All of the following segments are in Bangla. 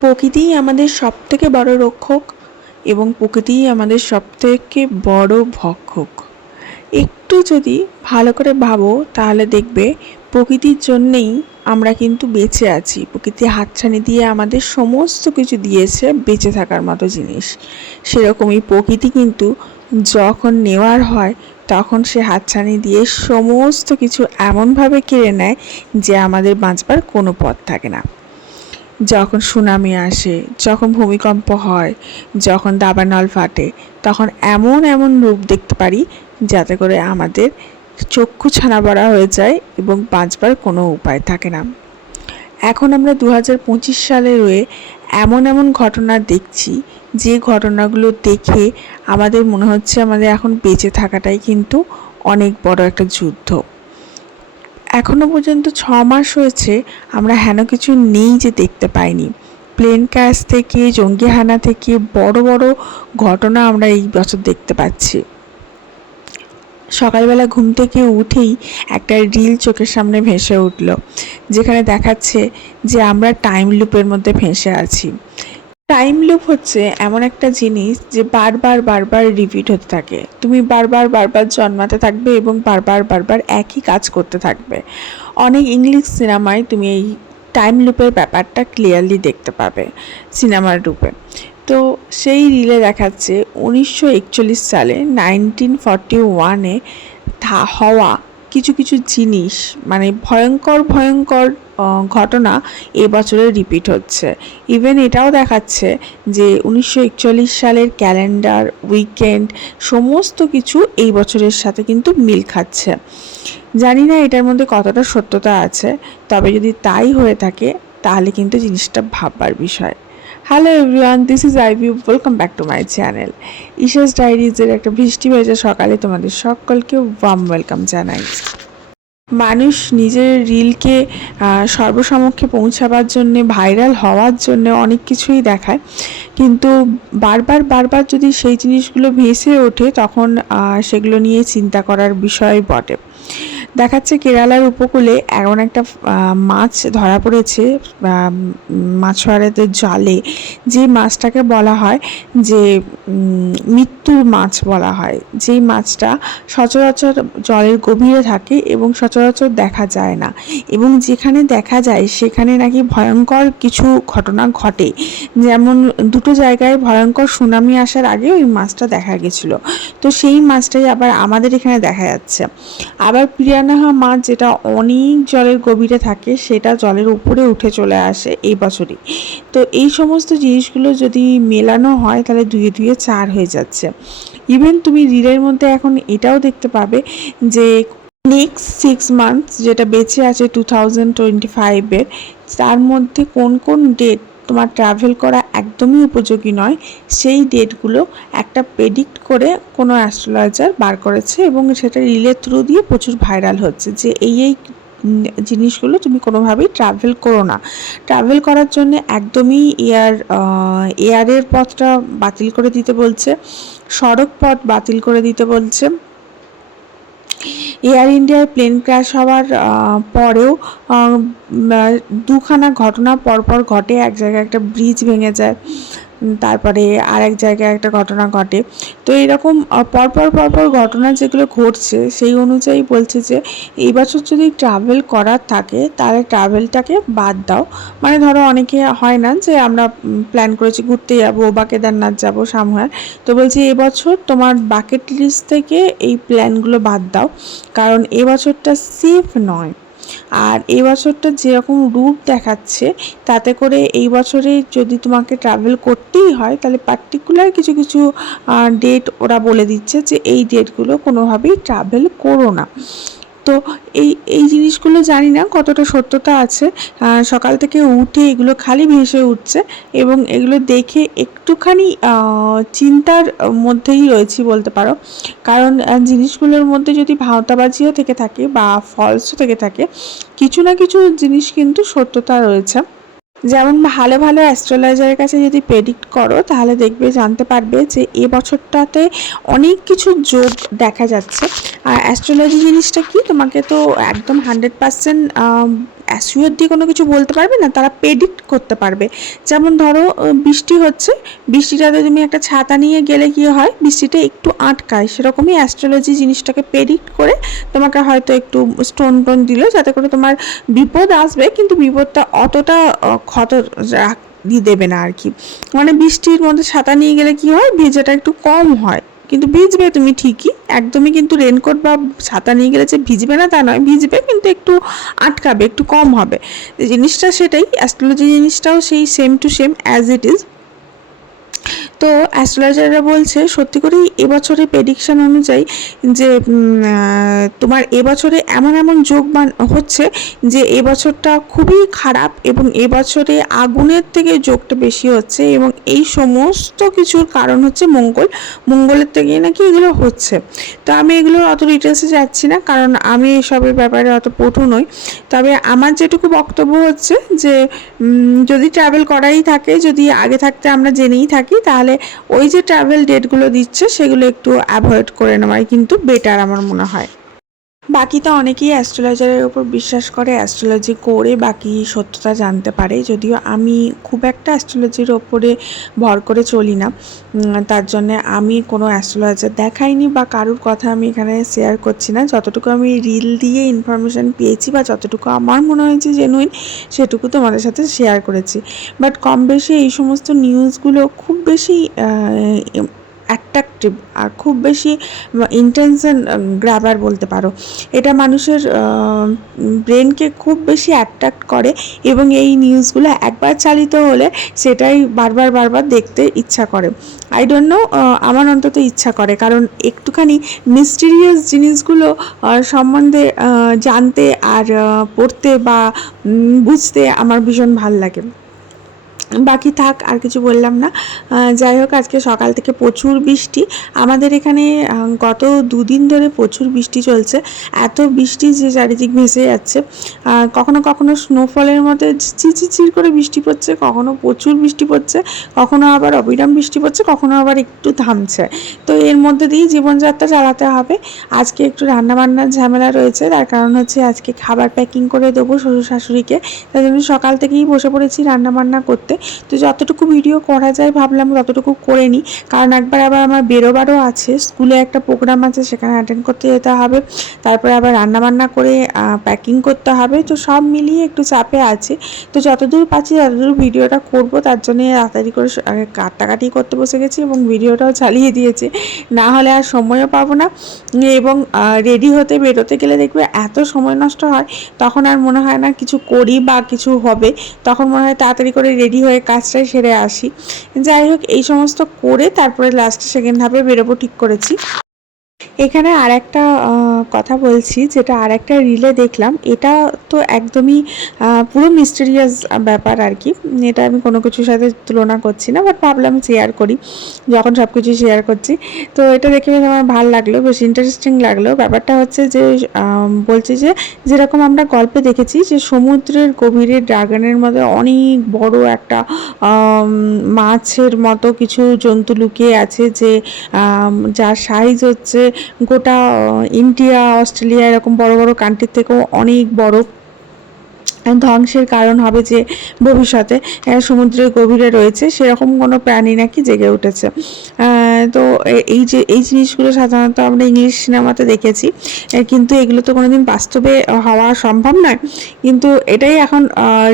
প্রকৃতিই আমাদের সব থেকে বড় রক্ষক এবং প্রকৃতিই আমাদের সব থেকে বড় ভক্ষক। একটু যদি ভালো করে ভাবো, তাহলে দেখবে প্রকৃতির জন্যেই আমরা কিন্তু বেঁচে আছি। প্রকৃতি হাতছানি দিয়ে আমাদের সমস্ত কিছু দিয়েছে বেঁচে থাকার মতো জিনিস। সেরকমই প্রকৃতি কিন্তু যখন নেওয়ার হয়, তখন সে হাতছানি দিয়ে সমস্ত কিছু এমনভাবে কেড়ে নেয় যে আমাদের বাঁচবার কোনো পথ থাকে না। যখন সুনামি আসে, যখন ভূমিকম্প হয়, যখন দাবানল ফাটে, তখন এমন এমন রূপ দেখতে পারি যাতে করে আমাদের চক্ষু ছানা বড়া হয়ে যায় এবং বাঁচবার কোনো উপায় থাকে না। এখন আমরা দু হাজার পঁচিশ সালে রয়ে এমন এমন ঘটনা দেখছি, যে ঘটনাগুলো দেখে আমাদের মনে হচ্ছে আমাদের এখন বেঁচে থাকাটাই কিন্তু অনেক বড় একটা যুদ্ধ। এখনও পর্যন্ত ছ মাস হয়েছে আমরা হেন কিছু নেই যে দেখতে পাইনি। প্লেন ক্র্যাশ থেকে জঙ্গি হানা থেকে বড় বড় ঘটনা আমরা এই বছর দেখতে পাচ্ছি। সকালবেলা ঘুম থেকে উঠেই একটা রিল চোখের সামনে ভেসে উঠল, যেখানে দেখাচ্ছে যে আমরা টাইম লুপের মধ্যে ভেসে আছি। টাইম লুপ হচ্ছে এমন একটা জিনিস যে বারবার বারবার রিপিট হতে থাকে। তুমি বারবার বারবার জন্মাতে থাকবে এবং বারবার বারবার একই কাজ করতে থাকবে। অনেক ইংলিশ সিনেমায় তুমি এই টাইম লুপের ব্যাপারটা ক্লিয়ারলি দেখতে পাবে সিনেমার রূপে। তো সেই রিলে দেখাচ্ছে উনিশশো একচল্লিশ সালে নাইনটিন ফর্টি ওয়ানে হওয়া কিছু কিছু জিনিস মানে ভয়ঙ্কর ভয়ঙ্কর ঘটনা এবছরে রিপিট হচ্ছে। ইভেন এটাও দেখাচ্ছে যে উনিশশো একচল্লিশ সালের ক্যালেন্ডার উইকেন্ড সমস্ত কিছু এই বছরের সাথে কিন্তু মিল খাচ্ছে। জানি না এটার মধ্যে কতটা সত্যতা আছে, তবে যদি তাই হয়ে থাকে, তাহলে কিন্তু জিনিসটা ভাববার বিষয়। Hello everyone this is I view welcome back to my channel Isha's ডায়েরিজের একটা বৃষ্টি হয়েছে সকালে তোমাদের সকলকে ওয়াম ওয়েলকাম জানাই। মানুষ নিজের রিলকে সর্বসমক্ষে পৌঁছাবার জন্যে ভাইরাল হওয়ার জন্য অনেক কিছুই দেখায়। কিন্তু বারবার বারবার যদি সেই জিনিসগুলো ভেসে ওঠে, তখন সেগুলো নিয়ে চিন্তা করার বিষয় বটে। দেখাচ্ছে কেরালার উপকূলে এমন একটা মাছ ধরা পড়েছে মাছওয়ারাদের জালে, যে মাছটাকে বলা হয় যে মৃত্যুর মাছ বলা হয়। যেই মাছটা সচরাচর জলের গভীরে থাকে এবং সচরাচর দেখা যায় না। এবং যেখানে দেখা যায়, সেখানে নাকি ভয়ঙ্কর কিছু ঘটনা ঘটে। যেমন দুটো জায়গায় ভয়ঙ্কর সুনামি আসার আগে ওই মাছটা দেখা গেছিল। তো সেই মাছটাই আবার আমাদের এখানে দেখা যাচ্ছে। আবার পিরিয়ানাহা মাছ যেটা অনেক জলের গভীরে থাকে, সেটা জলের উপরে উঠে চলে আসে এই বছরই। তো এই সমস্ত জিনিসগুলো যদি মেলানো হয়, তাহলে দুয়ে দুয়ে চার হয়ে যাচ্ছে। ইভেন তুমি রিলের মধ্যে এখন এটাও দেখতে পাবে যে নেক্সট সিক্স মান্থস যেটা বেঁচে আছে টু থাউজেন্ড টোয়েন্টি ফাইভের তার মধ্যে কোন কোন ডেট তোমার ট্রাভেল করা একদমই উপযোগী নয়। সেই ডেটগুলো একটা প্রেডিক্ট করে কোনো অ্যাস্ট্রোলজার বার করেছে এবং সেটা রিলের থ্রু দিয়ে প্রচুর ভাইরাল হচ্ছে যে এই এই জিনিসগুলো তুমি কোনোভাবেই ট্রাভেল করো না। ট্রাভেল করার জন্য একদমই এয়ার এয়ারের পথটা বাতিল করে দিতে বলছে। সড়ক পথ বাতিল করে দিতে বলছে। এয়ার ইন্ডিয়ার প্লেন ক্র্যাশ হওয়ার পরেও দুখানা ঘটনা পরপর ঘটে। এক জায়গায় একটা ব্রিজ ভেঙে যায়। তারপরে আর এক জায়গায় একটা ঘটনা ঘটে। তো এরকম পরপর পরপর ঘটনা যেগুলো ঘটছে, সেই অনুযায়ী বলছে যে, এই বছর যদি ট্রাভেল করার থাকে, তাহলে ট্রাভেলটাকে বাদ দাও। মানে ধরো অনেকে হয় না যে, আমরা প্ল্যান করেছি ঘুরতে যাব, বা কেদারনাথ যাব সামহার তো বলছি এবছর তোমার বাকেট লিস্ট থেকে এই প্ল্যানগুলো বাদ দাও। কারণ এবছরটা সেফ নয়। আর এই বছরটা যেরকম রূপ দেখাচ্ছে, তাতে করে এই বছরে যদি তোমাকে ট্রাভেল করতেই হয়, তাহলে পার্টিকুলার কিছু কিছু ডেট ওরা বলে দিচ্ছে যে এই ডেটগুলো কোনোভাবেই ট্রাভেল করো না। তো এই এই জিনিসগুলো জানি না কতটা সত্যতা আছে। সকাল থেকে উঠে এগুলো খালি ভেসে উঠছে এবং এগুলো দেখে একটুখানি চিন্তার মধ্যেই রয়েছি বলতে পারো। কারণ জিনিসগুলোর মধ্যে যদি ভাওতাবাজিও থেকে থাকে বা ফলসও থেকে থাকে, কিছু না কিছু জিনিস কিন্তু সত্যতা রয়েছে। যেমন ভালো ভালো অ্যাস্ট্রোলজারের কাছে যদি প্রেডিক্ট করো, তাহলে দেখবে জানতে পারবে যে এ বছরটাতে অনেক কিছু যোগ দেখা যাচ্ছে। আর অ্যাস্ট্রোলজি জিনিসটা কি? তোমাকে তো একদম হান্ড্রেড পারসেন্ট অ্যাসিওর দিয়ে কোনো কিছু বলতে পারবে না, তারা প্রেডিক্ট করতে পারবে। যেমন ধরো বৃষ্টি হচ্ছে বৃষ্টিটাতে তুমি একটা ছাতা নিয়ে গেলে কি হয়, বৃষ্টিটা একটু আটকায়। সেরকমই অ্যাস্ট্রোলজি জিনিসটাকে প্রেডিক্ট করে তোমাকে হয়তো একটু স্টোন টোন দিল, যাতে করে তোমার বিপদ আসবে, কিন্তু বিপদটা অতটা ক্ষত রাখ- দেবে না আর কি। মানে বৃষ্টির মধ্যে ছাতা নিয়ে গেলে কি হয়, ভেজাটা একটু কম হয়। কিন্তু ভিজবে তুমি ঠিকই। একদমই কিন্তু রেনকোট বা ছাতা নিয়ে গেলে যে ভিজবে না তা নয়, ভিজবে কিন্তু একটু আটকাবে, একটু কম হবে। জিনিসটা সেটাই অ্যাস্ট্রোলজি জিনিসটাও সেই same to same as it is তো অ্যাস্ট্রোলজাররা বলছে, সত্যি করেই এবছরে প্রেডিকশন অনুযায়ী যে তোমার এবছরে এমন এমন যোগ হচ্ছে যে এবছরটা খুবই খারাপ এবং এবছরে আগুনের থেকে যোগটা বেশি হচ্ছে এবং এই সমস্ত কিছুর কারণ হচ্ছে মঙ্গল। মঙ্গলের থেকে নাকি এগুলো হচ্ছে। তো আমি এগুলোর অত ডিটেলসে যাচ্ছি না কারণ আমি এসবের ব্যাপারে অত পটু নই। তবে আমার যেটুকু বক্তব্য হচ্ছে যে যদি ট্রাভেল করাই থাকে, যদি আগে থাকতে আমরা জেনেই থাকি, তাহলে ওই যে ট্রাভেল ডেটগুলো দিচ্ছে, সেগুলো একটু অ্যাভয়েড করে নেওয়াই কিন্তু বেটার আমার মনে হয়। বাকি তো অনেকেই অ্যাস্ট্রোলজারের ওপর বিশ্বাস করে, অ্যাস্ট্রোলজি করে বাকি সত্যতা জানতে পারে। যদিও আমি খুব একটা অ্যাস্ট্রোলজির ওপরে ভর করে চলি না। তার জন্য আমি কোনো অ্যাস্ট্রোলজার দেখাইনি বা কারুর কথা আমি এখানে শেয়ার করছি না। যতটুকু আমি রিল দিয়ে ইনফরমেশান পেয়েছি বা যতটুকু আমার মনে হয়েছে জেনুইন সেটুকু তোমাদের সাথে শেয়ার করেছি। বাট কম বেশি এই সমস্ত নিউজগুলো খুব বেশি অ্যাট্রাকটিভ আর খুব বেশি ইন্টেনশন গ্র্যাবার বলতে পারো। এটা মানুষের ব্রেনকে খুব বেশি অ্যাট্রাক্ট করে এবং এই নিউজগুলো একবার চালিত হলে সেটাই বারবার বারবার দেখতে ইচ্ছা করে। আই ডোন্ট নো আমার অন্তত ইচ্ছা করে। কারণ একটুখানি মিস্টিরিয়াস জিনিসগুলো সম্বন্ধে জানতে আর পড়তে বা বুঝতে আমার ভীষণ ভালো লাগে। বাকি থাক, আর কিছু বললাম না। যাই হোক, আজকে সকাল থেকে প্রচুর বৃষ্টি। আমাদের এখানে গত দুদিন ধরে প্রচুর বৃষ্টি চলছে। এত বৃষ্টি যে চারিদিক ভেসে যাচ্ছে। কখনো কখনো স্নোফলের মধ্যে চিচিচির করে বৃষ্টি পড়ছে, কখনো প্রচুর বৃষ্টি পড়ছে, কখনো আবার অবিরাম বৃষ্টি পড়ছে, কখনো আবার একটু থামছে। তো এর মধ্যে দিয়েই জীবনযাত্রা চালাতে হবে। আজকে একটু রান্নাবান্নার ঝামেলা রয়েছে, তার কারণ হচ্ছে আজকে খাবার প্যাকিং করে দেবো শ্বশুর শাশুড়িকে। তাই জন্য সকাল থেকেই বসে পড়েছি রান্নাবান্না করতে। তো যতটুকু ভিডিও করা যায় ভাবলাম ততটুকু করে নিই। কারণ একবার আবার আমার বেরোবারও আছে। স্কুলে একটা প্রোগ্রাম আছে, সেখানে অ্যাটেন্ড করতে যেতে হবে। তারপরে আবার রান্নাবান্না করে প্যাকিং করতে হবে। তো সব মিলিয়ে একটু চাপে আছে। তো যতদূর পাচ্ছি ততদূর ভিডিওটা করব। তার জন্য তাড়াতাড়ি করে কাটাকাটি করতে বসে গেছি এবং ভিডিওটাও চালিয়ে দিয়েছে। না হলে আর সময়ও পাবো না। এবং রেডি হতে বেরোতে গেলে দেখবে এত সময় নষ্ট হয়। তখন আর মনে হয় না কিছু করি বা কিছু হবে। তখন মনে হয় তাড়াতাড়ি করে রেডি হয়ে কাজটাই সেরে আসি। যাই হোক, এই সমস্ত করে তারপরে লাস্টে সেকেন্ড হাফে বেরোবো, ঠিক করেছি। এখানে আর একটা কথা বলছি যেটা আর একটা রিলে দেখলাম। এটা তো একদমই পুরো মিস্টেরিয়াস ব্যাপার আর কি। এটা আমি কোনো কিছুর সাথে তুলনা করছি না বাট ভাবলাম শেয়ার করি। যখন সব কিছু শেয়ার করছি, তো এটা দেখে বেশ আমার ভালো লাগল, বেশ ইন্টারেস্টিং লাগল। ব্যাপারটা হচ্ছে যে বলছি যে, যেরকম আমরা গল্পে দেখেছি যে, সমুদ্রের গভীরে ড্রাগনের মধ্যে অনেক বড় একটা মাছের মতো কিছু জন্তু লুকিয়ে আছে যে যার সাইজ হচ্ছে গোটা ইন্ডিয়া, অস্ট্রেলিয়া এরকম বড় বড় কান্ট্রির থেকেও অনেক বড়। ধ্বংসের কারণ হবে যে ভবিষ্যতে সমুদ্রের গভীরে রয়েছে, সেরকম কোনো প্রাণী নাকি জেগে উঠেছে। তো এই যে, এই জিনিসগুলো সাধারণত আমরা ইংলিশ সিনেমাতে দেখেছি। কিন্তু এগুলো তো কোনোদিন বাস্তবে হওয়া সম্ভব নয়। কিন্তু এটাই এখন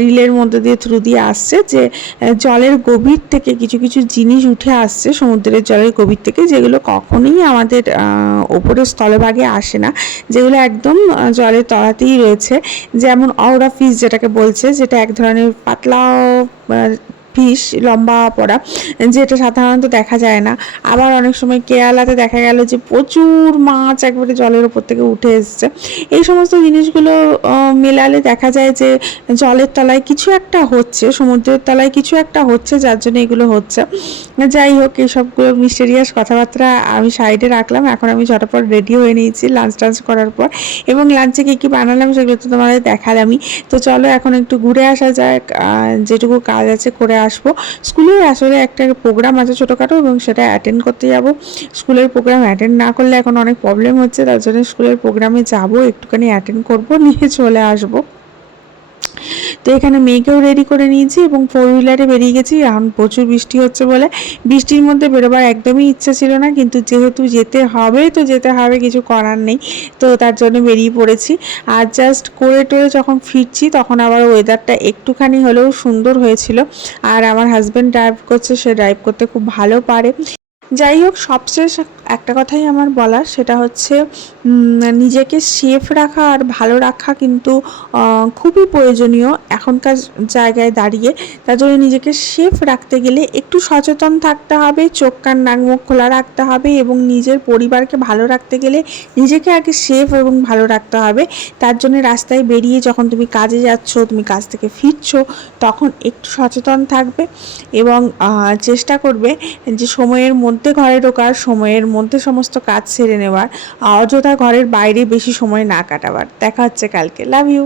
রিলের মধ্যে দিয়ে থ্রু দিয়ে আসছে যে জলের গভীর থেকে কিছু কিছু জিনিস উঠে আসছে, সমুদ্রের জলের গভীর থেকে, যেগুলো কখনোই আমাদের ওপরের স্থলভাগে আসে না। যেগুলো একদম জলের তলাতেই রয়েছে। যেমন অওরা ফিশ যেটাকে বলছে, যেটা এক ধরনের পাতলা ফিশ লম্বা পড়া, যেটা সাধারণত দেখা যায় না। আবার অনেক সময় কেরালাতে দেখা গেল যে প্রচুর মাছ একবারে জলের উপর থেকে উঠে এসছে। এই সমস্ত জিনিসগুলো মেলালে দেখা যায় যে জলের তলায় কিছু একটা হচ্ছে, সমুদ্রের তলায় কিছু একটা হচ্ছে, যার জন্য এগুলো হচ্ছে। যাই হোক, এইসবগুলো মিস্টেরিয়াস কথাবার্তা আমি সাইডে রাখলাম। এখন আমি ঝটপট রেডি হয়ে নিয়েছি লাঞ্চ টাঞ্চ করার পর। এবং লাঞ্চে কী কী বানালাম সেগুলো তো তোমাদের দেখালামই। তো চলো এখন একটু ঘুরে আসা যাক যেটুকু কাজ আছে করে আসব। স্কুলের আসলে একটা প্রোগ্রাম আছে ছোটোখাটো এবং সেটা অ্যাটেন্ড করতে যাব। স্কুলের প্রোগ্রাম অ্যাটেন্ড না করলে এখন অনেক প্রবলেম হচ্ছে, তার জন্য স্কুলের প্রোগ্রামে যাব, একটুখানি অ্যাটেন্ড করব, নিয়ে চলে আসব। তো এখানে মেয়েকেও রেডি করে নিয়েছি এবং ফোর হুইলারে বেরিয়ে গেছি। এখন প্রচুর বৃষ্টি হচ্ছে বলে। বৃষ্টির মধ্যে বেরোবার একদমই ইচ্ছা ছিল না, কিন্তু যেহেতু যেতে হবে, তো যেতে হবে কিছু করার নেই। তো তার জন্য বেরিয়ে পড়েছি। আর জাস্ট করে টোরে যখন ফিরছি, তখন আবার ওয়েদারটা একটুখানি হলেও সুন্দর হয়েছিল। আর আমার হাজব্যান্ড ড্রাইভ করছে, সে ড্রাইভ করতে খুব ভালো পারে। যাই হোক, সবশেষ একটা কথাই আমার বলার, সেটা হচ্ছে নিজেকে সেফ রাখা আর ভালো রাখা কিন্তু খুবই প্রয়োজনীয় এখনকার জায়গায় দাঁড়িয়ে। তার জন্য নিজেকে সেফ রাখতে গেলে একটু সচেতন থাকতে হবে, চোখ কান নাক মুখ খোলা রাখতে হবে এবং নিজের পরিবারকে ভালো রাখতে গেলে নিজেকে আগে সেফ এবং ভালো রাখতে হবে। তার জন্য রাস্তায় বেরিয়ে যখন তুমি কাজে যাচ্ছ, তুমি কাজ থেকে ফিরছো, তখন একটু সচেতন থাকবে এবং চেষ্টা করবে যে সময়ের মধ্যে ঘরে ঢোকার, সময়ের মধ্যে সমস্ত কাজ সেরে নেওয়ার অযথা ঘরের বাইরে বেশি সময় না কাটাবার। দেখা হচ্ছে কালকে। Love you